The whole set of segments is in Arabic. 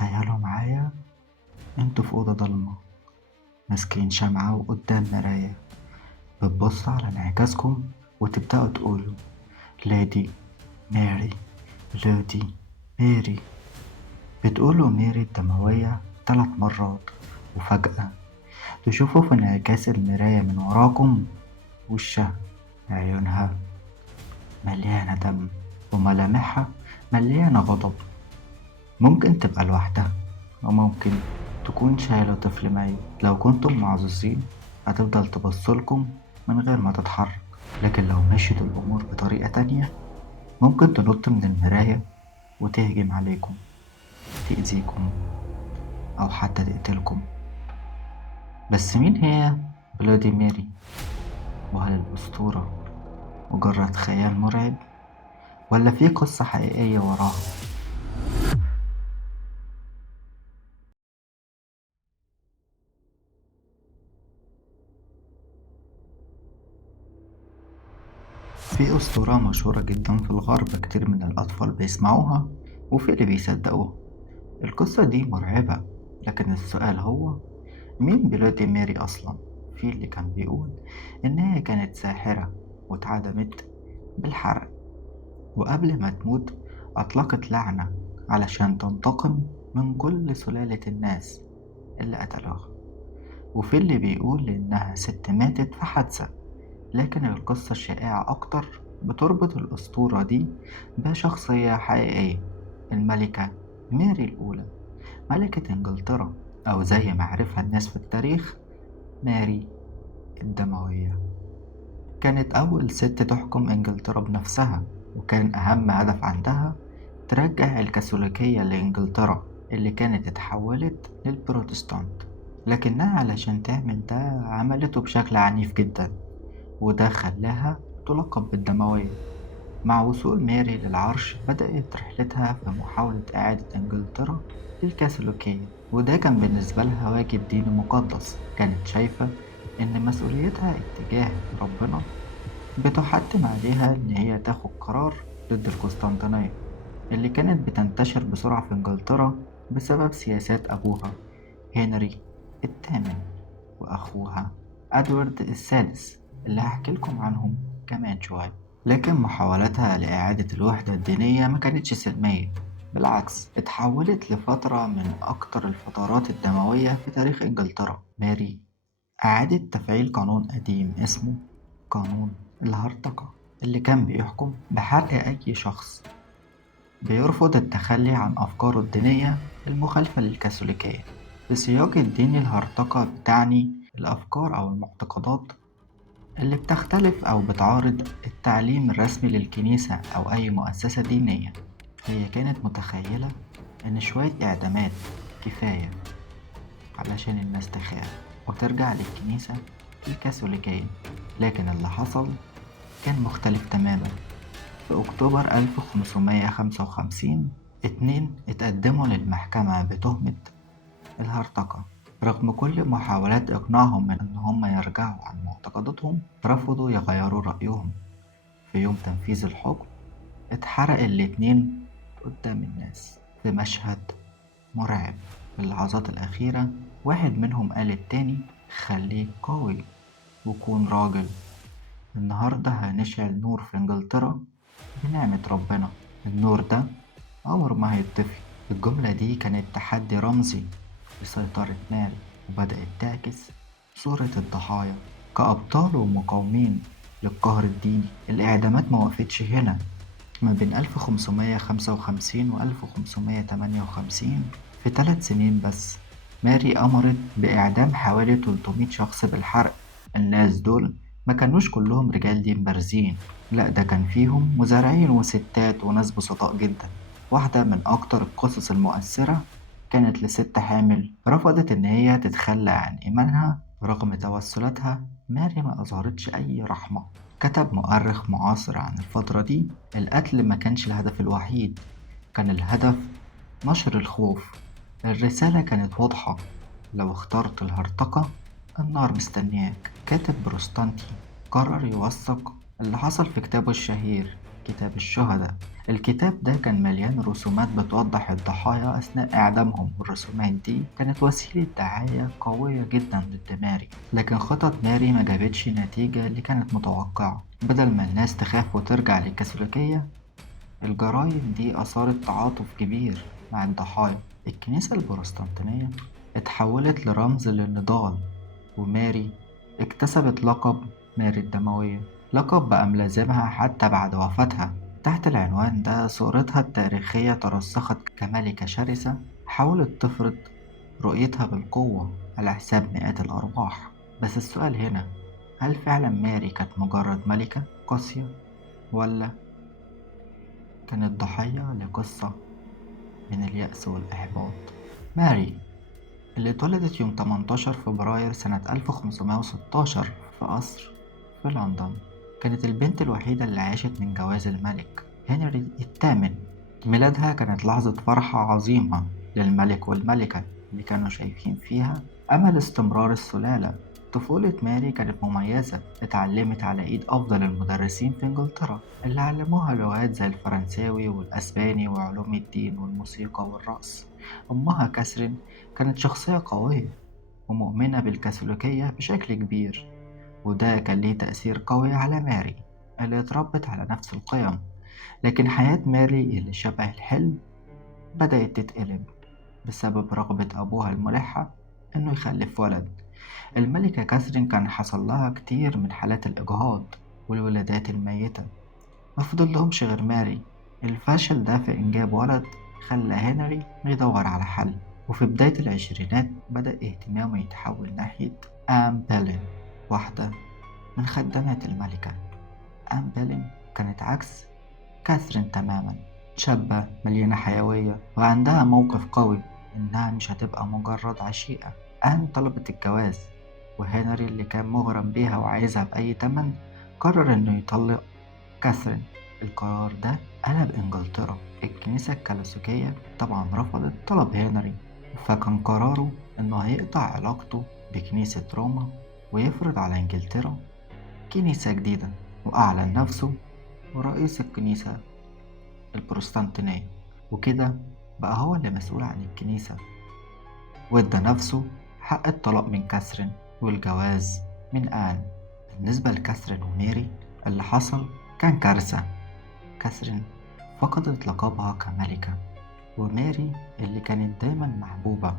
تخيلوا معايا، انتوا في أوضة ضلمة ماسكين شمعة وقدام مراية، بتبصوا على انعكاسكم وتبدأوا تقولوا ليدي ماري، ليدي ماري. بتقولوا ماري الدموية 3 مرات، وفجأة تشوفوا في انعكاس المراية من وراكم وشها، عيونها مليانة دم وملامحها مليانة غضب. ممكن تبقى لوحدها، وممكن تكون شايلة طفل ميت. لو كنتم معزوزين هتفضل تبصلكم من غير ما تتحرك، لكن لو مشيت الأمور بطريقة تانية ممكن تنط من المراية وتهجم عليكم، تأذيكم أو حتى تقتلكم. بس مين هي بلودي ماري؟ وهل الأسطورة مجرد خيال مرعب، ولا في قصة حقيقية وراها؟ في أسطورة مشهورة جدا في الغرب، كتير من الأطفال بيسمعوها وفي اللي بيصدقوها. القصة دي مرعبة، لكن السؤال هو مين بلودي ماري أصلا؟ في اللي كان بيقول إن هي كانت ساحرة واتعدمت بالحرق، وقبل ما تموت أطلقت لعنة علشان تنتقم من كل سلالة الناس اللي قتلوها. وفي اللي بيقول إنها ست ماتت في حادثة، لكن القصة الشائعة أكتر بتربط الأسطورة دي بشخصية حقيقية، الملكة ماري الأولى، ملكة إنجلترا، أو زي ما عرفها الناس في التاريخ ماري الدموية. كانت أول ست تحكم إنجلترا بنفسها، وكان أهم هدف عندها ترجع الكاثوليكية لإنجلترا اللي كانت اتحولت للبروتستانت. لكنها علشان تعمل ده عملته بشكل عنيف جدا، وده خلاها تلقب بالدموية. مع وصول ماري للعرش بدأت رحلتها في محاولة إعادة إنجلترا للكاثوليكية، وده كان بالنسبة لها واجب ديني مقدس. كانت شايفة إن مسؤوليتها اتجاه ربنا بتحتم عليها إن هي تاخد قرار ضد القسطنطينية اللي كانت بتنتشر بسرعة في إنجلترا بسبب سياسات أبوها هنري الثامن وأخوها أدوارد السادس، اللي هحكيلكم عنهم كمان شوية. لكن محاولاتها لإعادة الوحدة الدينية ما كانتش سلمية، بالعكس اتحولت لفترة من أكتر الفترات الدموية في تاريخ إنجلترا. ماري أعادت تفعيل قانون قديم اسمه قانون الهرطقة، اللي كان بيحكم بحرق أي شخص بيرفض التخلي عن أفكاره الدينية المخالفة للكاثوليكية. في سياق الدين، الهرطقة بتعني الأفكار أو المعتقدات اللي بتختلف أو بتعارض التعليم الرسمي للكنيسة أو أي مؤسسة دينية. هي كانت متخيلة إن شوية إعدامات كفاية علشان الناس تخاف وترجع للكنيسة الكاثوليكية، لكن اللي حصل كان مختلف تماما. في أكتوبر 1555 اتنين اتقدموا للمحكمة بتهمة الهرطقة. رغم كل محاولات إقناعهم من إن هم يرجعوا عن معتقداتهم، رفضوا يغيروا رأيهم. في يوم تنفيذ الحكم اتحرق الاتنين قدام الناس في مشهد مرعب. في اللحظات الأخيرة واحد منهم قال للتاني خليك قوي وكون راجل، النهاردة هنشعل نور في إنجلترا بنعمة ربنا، النور ده عمره ما هيطفي. الجملة دي كانت تحدي رمزي لسيطرة ماري، وبدأت تعكس صورة الضحايا كأبطال ومقاومين للقهر الديني. الإعدامات ما وقفتش هنا. ما بين 1555 و 1558 في 3 سنين بس ماري أمرت بإعدام حوالي 300 شخص بالحرق. الناس دول ما كانوش كلهم رجال دين بارزين، لأ ده كان فيهم مزارعين وستات وناس بسطاء جدا. واحدة من أكتر القصص المؤثرة كانت لست حامل رفضت إن هي تتخلى عن إيمانها. رغم توسلاتها ماري ما أظهرتش أي رحمة. كتب مؤرخ معاصر عن الفترة دي القتل ما كانش الهدف الوحيد، كان الهدف نشر الخوف. الرسالة كانت واضحة، لو اخترت الهرطقة النار مستنياك. كاتب بروستانتي قرر يوثق اللي حصل في كتابه الشهير كتاب الشهداء. الكتاب ده كان مليان رسومات بتوضح الضحايا أثناء إعدامهم، والرسومات دي كانت وسيلة دعاية قوية جدا ضد ماري. لكن خطط ماري ما جابتش النتيجة اللي كانت متوقعة. بدل ما الناس تخاف وترجع للكاثوليكية، الجرايم دي أثارت تعاطف كبير مع الضحايا. الكنيسة البروتستانتية اتحولت لرمز للنضال، وماري اكتسبت لقب ماري الدموية، لقب بقى ملازمها حتى بعد وفاتها. تحت العنوان ده صورتها التاريخية ترسخت كملكة شرسة حاولت تفرض رؤيتها بالقوة على حساب مئات الأرواح. بس السؤال هنا، هل فعلا ماري كانت مجرد ملكة قاسية، ولا كانت ضحية لقصة من اليأس والإحباط؟ ماري اللي اتولدت يوم 18 فبراير سنة 1516 في قصر في لندن، كانت البنت الوحيدة اللي عاشت من جواز الملك هنري الثامن. ميلادها كانت لحظة فرحة عظيمة للملك والملكة، اللي كانوا شايفين فيها أمل استمرار السلالة. طفولة ماري كانت مميزة، اتعلمت على إيد أفضل المدرسين في إنجلترا اللي علموها لغات زي الفرنساوي والأسباني وعلوم الدين والموسيقى والرقص. أمها كاثرين كانت شخصية قوية ومؤمنة بالكاثوليكية بشكل كبير، وده كان ليه تأثير قوي على ماري اللي اتربت على نفس القيم. لكن حياة ماري اللي شبه الحلم بدأت تتقلب بسبب رغبة أبوها الملحة إنه يخلف ولد. الملكة كاثرين كان حصل لها كتير من حالات الإجهاض والولادات الميتة، مفضلهمش غير ماري. الفشل ده في إنجاب ولد خلى هنري يدور على حل، وفي بداية العشرينات بدأ اهتمامه يتحول ناحية آن بيلين، واحدة من خدامات الملكة. آن بيلين كانت عكس كاثرين تماما، شابة مليانة حيوية وعندها موقف قوي إنها مش هتبقى مجرد عشيقة. آن طلبت الجواز، وهنري اللي كان مغرم بيها وعايزها بأي تمن قرر إنه يطلق كاثرين. القرار ده قلب إنجلترا. الكنيسة الكاثوليكية طبعا رفضت طلب هنري، فكان قراره إنه هيقطع علاقته بكنيسة روما ويفرض على إنجلترا كنيسة جديدة، وأعلن نفسه رئيس الكنيسة البروتستانتية، وكده بقى هو اللي مسؤول عن الكنيسة، وادى نفسه حق الطلاق من كاثرين والجواز من آن. بالنسبة لكاثرين وميري، اللي حصل كان كارثة. كاثرين فقدت لقبها كملكة، وماري اللي كانت دايما محبوبة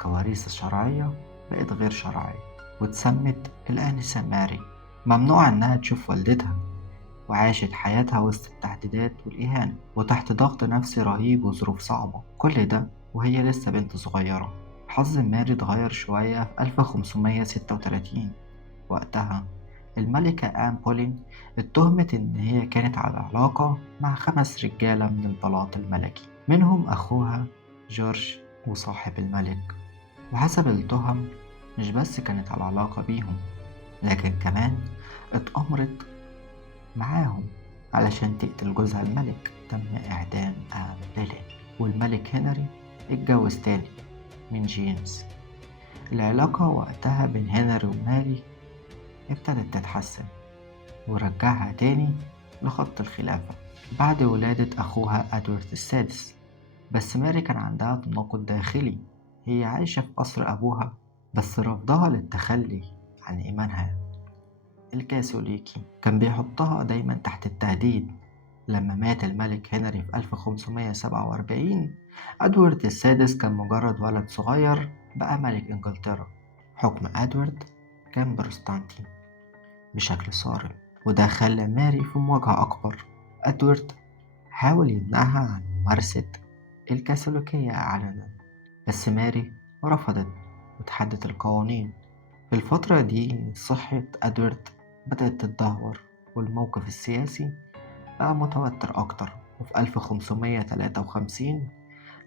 كوارثة شرعية بقت غير شرعية، واتسمت الآنسة ماري. ممنوع إنها تشوف والدتها، وعاشت حياتها وسط التهديدات والإهانة وتحت ضغط نفسي رهيب وظروف صعبة، كل ده وهي لسه بنت صغيرة. حظ ماري اتغير شوية في 1536. وقتها الملكة آن بولين اتهمت إن هي كانت على علاقة مع 5 رجالة من البلاط الملكي، منهم أخوها جورج وصاحب الملك. وحسب التهم مش بس كانت على علاقة بيهم، لكن كمان اتأمرت معاهم علشان تقتل جوزها الملك. تم إعدام آن بولين، والملك هنري اتجوز تاني من جيمس. العلاقة وقتها بين هنري وماري ابتدت تتحسن، ورجعها تاني لخط الخلافة بعد ولادة أخوها أدوارد السادس. بس ماري كان عندها تناقض داخلي، هي عايشة في قصر أبوها بس رفضها للتخلي عن إيمانها الكاثوليكي كان بيحطها دايما تحت التهديد. لما مات الملك هنري في 1547، أدوارد السادس كان مجرد ولد صغير بقى ملك إنجلترا. حكم أدوارد كان بروتستانتي بشكل صارم، وده خلى ماري في مواجهة أكبر. أدوارد حاول يمنعها عن ممارسة الكاثوليكية علنا، بس ماري رفضت وتحدت القوانين. في الفترة دي صحة أدوارد بدأت تتدهور، والموقف السياسي بقى متوتر أكتر. وفي 1553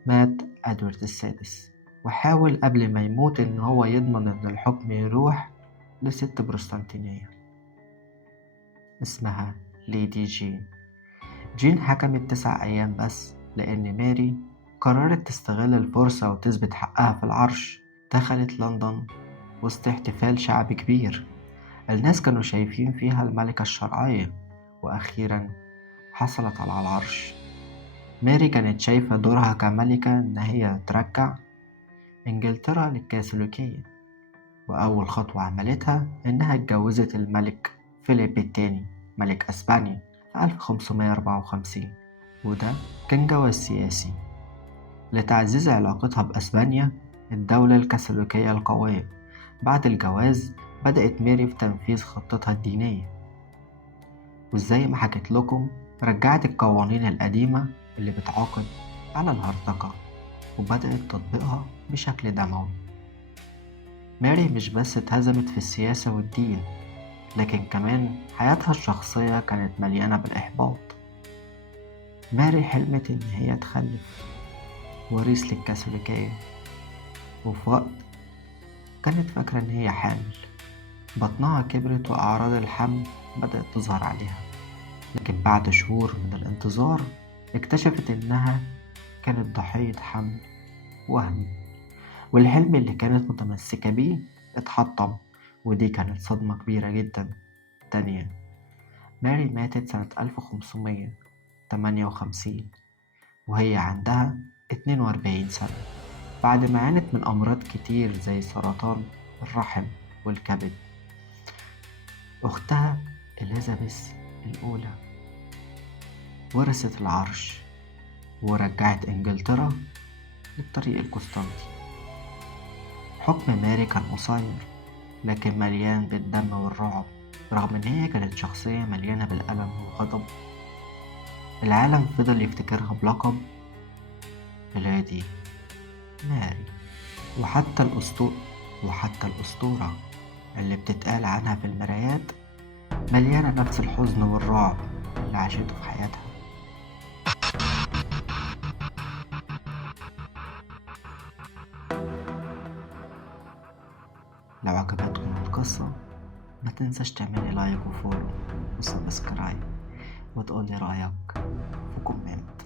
مات أدوارد السادس، وحاول قبل ما يموت إن هو يضمن إن الحكم يروح لست بروتستانتينية اسمها ليدي جين. جين حكمت 9 أيام بس، لأن ماري قررت تستغل الفرصة وتثبت حقها في العرش. دخلت لندن وسط احتفال شعبي كبير، الناس كانوا شايفين فيها الملكة الشرعية. وأخيرا حصلت على العرش. ماري كانت شايفة دورها كملكة إن هي ترجع إنجلترا للكاثوليكية، وأول خطوة عملتها إنها اتجوزت الملك فيليب التاني ملك أسبانيا في 1554، وده كان جواز سياسي لتعزيز علاقتها بأسبانيا الدولة الكاثوليكية القوية. بعد الجواز بدأت ماري في تنفيذ خطتها الدينية، وزي ما حكيت لكم رجعت القوانين القديمة اللي بتعاقب على الهرطقة وبدأت تطبيقها بشكل دموي. ماري مش بس اتهزمت في السياسة والدين، لكن كمان حياتها الشخصية كانت مليانة بالإحباط. ماري حلمت إن هي تخلف وريث للكاثوليكية، وفي وقت كانت فاكرة إن هي حامل. بطنها كبرت وأعراض الحمل بدأت تظهر عليها، لكن بعد شهور من الانتظار اكتشفت إنها كانت ضحية حمل وهمي، والحلم اللي كانت متمسكة بيه اتحطم. ودي كانت صدمة كبيرة جدا. تانية، ماري ماتت سنة 1558 وهي عندها 42 سنة، بعد ما عانت من أمراض كتير زي سرطان الرحم والكبد. أختها إليزابيث الأولى ورثت العرش ورجعت إنجلترا للطريق القسطنطي. حكم ماري كان قصير لكن مليان بالدم والرعب. رغم إن هي كانت شخصية مليانة بالألم والغضب، العالم فضل يفتكرها بلقب ميلادي ماري. وحتى الأسطورة اللي بتتقال عنها في المرايات مليانة نفس الحزن والرعب اللي عاشته في حياتها. لو عجبتكم القصة ما تنساش تعملي لايك وفولو وسبسكرايب وتقولي رأيك في كومنت.